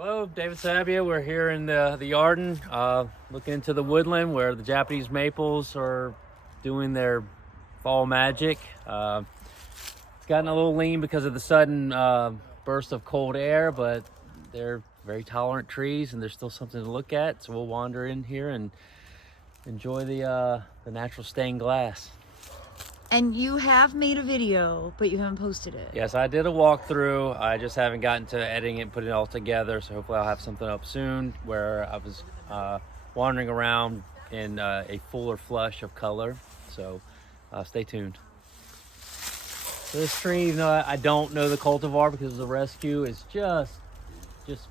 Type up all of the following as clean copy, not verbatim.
Hello, David Sabio. We're here in the Yarden, looking into the woodland where the Japanese maples are doing their fall magic. It's gotten a little lean because of the sudden burst of cold air, but they're very tolerant trees and there's still something to look at. So we'll wander in here and enjoy the natural stained glass. And you have made a video, but you haven't posted it. Yes, I did a walkthrough. I just haven't gotten to editing it and putting it all together. So hopefully I'll have something up soon where I was wandering around in a fuller flush of color. So stay tuned. So this tree, even though I don't know the cultivar because of the rescue, is just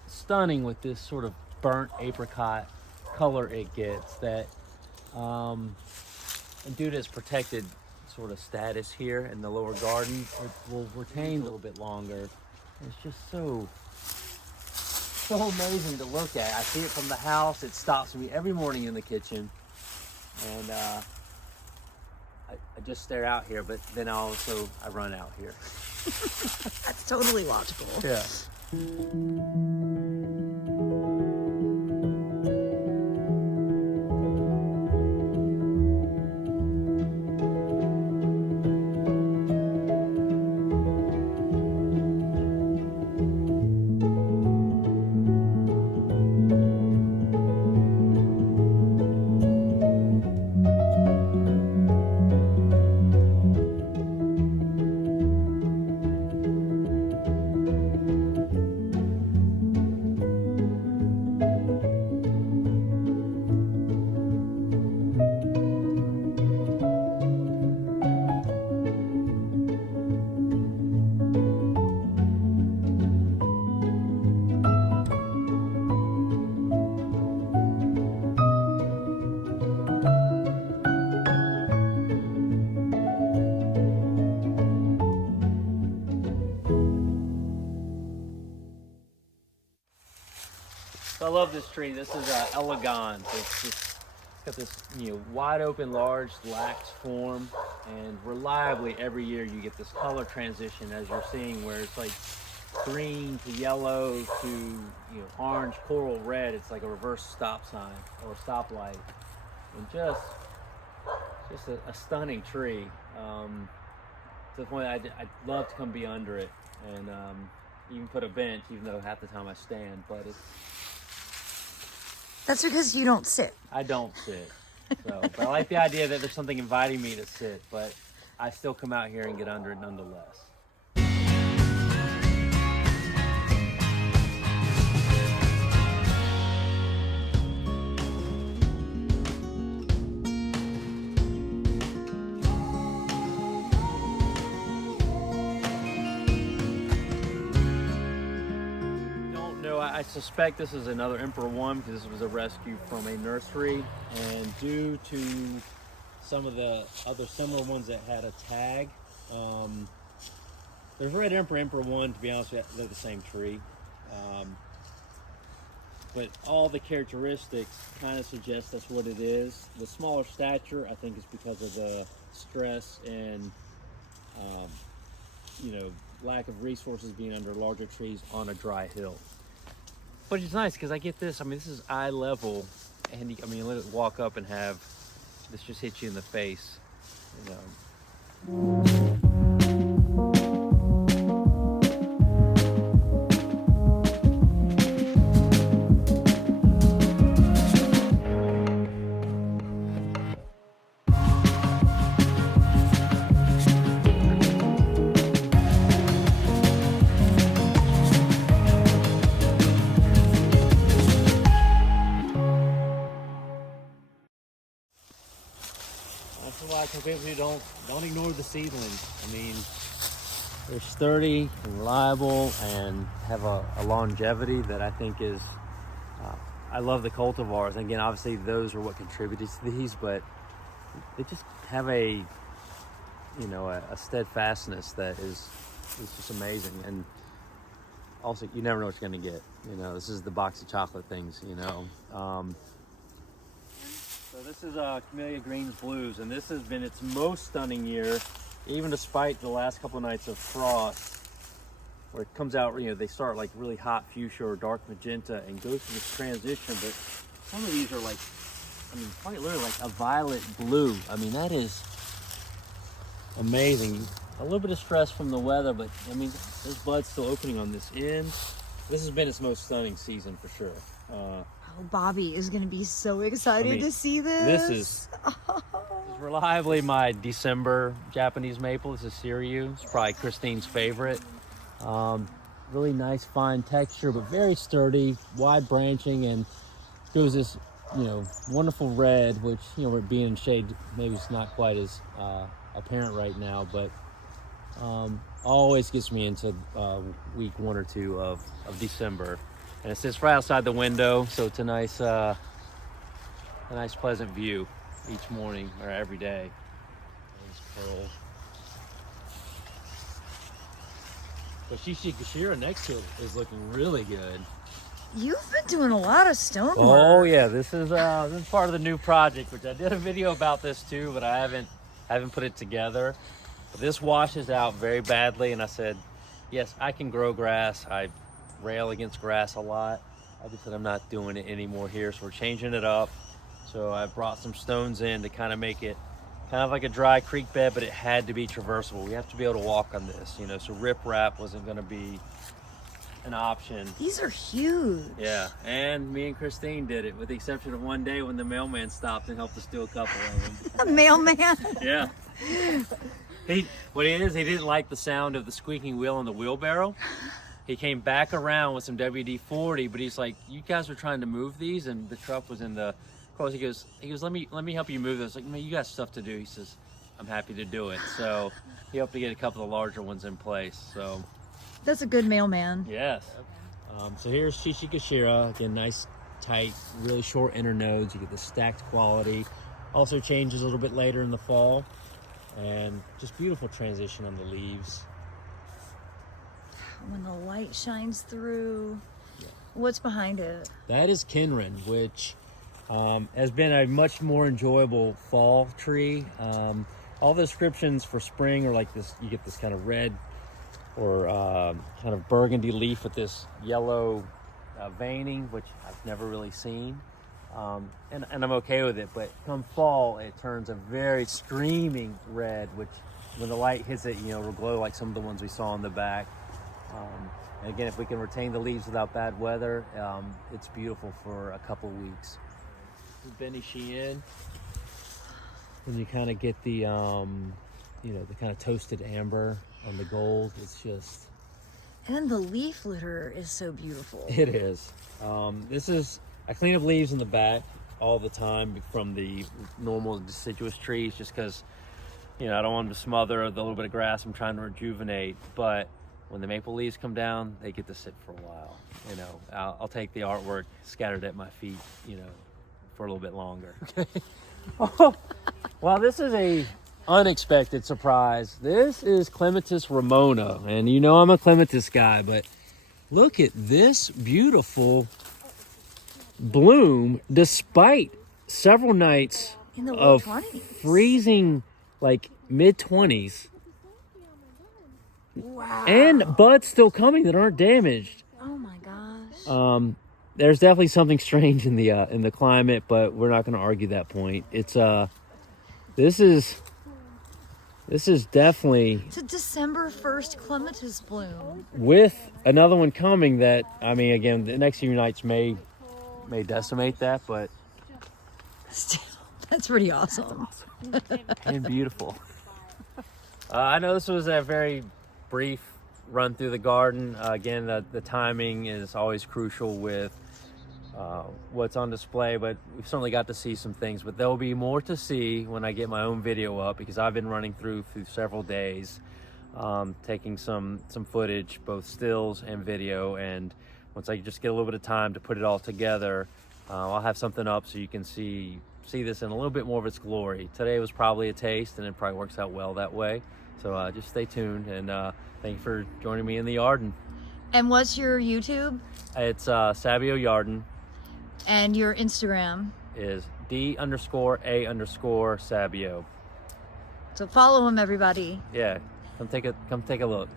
stunning with this sort of burnt apricot color it gets. That and due to its protected sort of status here in the lower garden, it will retain a little bit longer. It's just so amazing to look at. I see it from the house. It stops me every morning in the kitchen, and I just stare out here, but then I run out here. That's totally logical. Yeah. So I love this tree. This is elegans. It's got this wide open, large, lax form, and reliably every year you get this color transition as you're seeing, where it's like green to yellow to orange, coral, red. It's like a reverse stop sign or a stoplight, and just a stunning tree. To the point I'd love to come be under it and even put a bench, even though half the time I stand, but That's because you don't sit. I don't sit. So, but I like the idea that there's something inviting me to sit, but I still come out here and get under it nonetheless. I suspect this is another Emperor One because this was a rescue from a nursery, and due to some of the other similar ones that had a tag, there's Red Emperor, Emperor One. To be honest with you, they're the same tree, but all the characteristics kind of suggest that's what it is. The smaller stature, I think, is because of the stress and lack of resources being under larger trees on a dry hill. But it's nice because I get this. I mean, this is eye level, and you let it walk up and have this just hit you in the face. That's why I tell people don't ignore the seedlings. I mean, they're sturdy and reliable and have a longevity that I think is. I love the cultivars. And again, obviously those are what contributed to these, but they just have a steadfastness that is just amazing. And also, you never know what you're going to get. This is the box of chocolate things. So this is Camellia Greens Blues, and this has been its most stunning year, even despite the last couple of nights of frost. where it comes out, you know, they start like really hot fuchsia or dark magenta and goes through this transition. But some of these are like, I mean, quite literally like a violet blue. I mean, that is amazing. A little bit of stress from the weather, but I mean, there's buds still opening on this end. This has been its most stunning season for sure. Oh, Bobby is going to be so excited to see this. This is reliably my December Japanese maple. This is Sabio. It's probably Christine's favorite. Really nice, fine texture, but very sturdy, wide branching, and goes this, you know, wonderful red, which, you know, with being in shade, maybe it's not quite as apparent right now, but always gets me into week 1 or 2 of December. And it sits right outside the window, so it's a nice pleasant view each morning or every day. There's Pearl. But Shishikashira next to it is looking really good. You've been doing a lot of stonework. Oh yeah, this is part of the new project, which I did a video about this too, but I haven't put it together. But this washes out very badly, and I said, yes, I can grow grass. I rail against grass a lot. I just said I'm not doing it anymore here, so we're changing it up. So I brought some stones in to kind of make it kind of like a dry creek bed, but it had to be traversable. We have to be able to walk on this, you know, so riprap wasn't going to be an option. These are huge. Yeah, and me and Christine did it, with the exception of one day when the mailman stopped and helped us do a couple of them. A mailman? Yeah. What it is, he didn't like the sound of the squeaking wheel on the wheelbarrow. He came back around with some WD-40, but he's like, you guys were trying to move these, and the truck was in the close. He goes, let me help you move this. Like, man, you got stuff to do. He says, I'm happy to do it. So he helped to get a couple of larger ones in place. So that's a good mailman. yes. So here's Shishikashira. Again, nice, tight, really short internodes. You get the stacked quality. Also changes a little bit later in the fall, and just beautiful transition on the leaves. When the light shines through. Yeah. What's behind it? That is Kinrin, which has been a much more enjoyable fall tree. All the descriptions for spring are like this. You get this kind of red or kind of burgundy leaf with this yellow veining, which I've never really seen. And I'm okay with it, but come fall, it turns a very screaming red, which when the light hits it, you know, will glow like some of the ones we saw in the back. And again, if we can retain the leaves without bad weather, it's beautiful for a couple weeks. Benny Sheehan, when you kind of get the, you know, the kind of toasted amber on the gold, it's just... And the leaf litter is so beautiful. It is. I clean up leaves in the back all the time from the normal deciduous trees, just because, you know, I don't want them to smother the little bit of grass I'm trying to rejuvenate. But when the maple leaves come down, they get to sit for a while. You know, I'll take the artwork scattered at my feet, you know, for a little bit longer. Oh, well, this is a unexpected surprise. This is Clematis Ramona, and you know I'm a clematis guy, but look at this beautiful bloom despite several nights in the of 20s. Freezing, like mid-20s. Wow. And buds still coming that aren't damaged. Oh my gosh. There's definitely something strange in the climate, but we're not going to argue that point. It's this is definitely... It's a December 1st clematis bloom. With another one coming that, I mean, again, the next few nights may decimate that, but... Still, that's pretty awesome. And beautiful. I know this was a very brief run through the garden. Again, the timing is always crucial with what's on display, but we've certainly got to see some things, but there'll be more to see when I get my own video up, because I've been running through several days, taking some footage, both stills and video, and once I just get a little bit of time to put it all together, I'll have something up so you can see this in a little bit more of its glory. Today was probably a taste, and it probably works out well that way, so just stay tuned, and thank you for joining me in the Yarden. And what's your YouTube? It's Sabio Yarden. And your Instagram? Is D_A_Sabio. So follow him, everybody. Yeah, come take a look.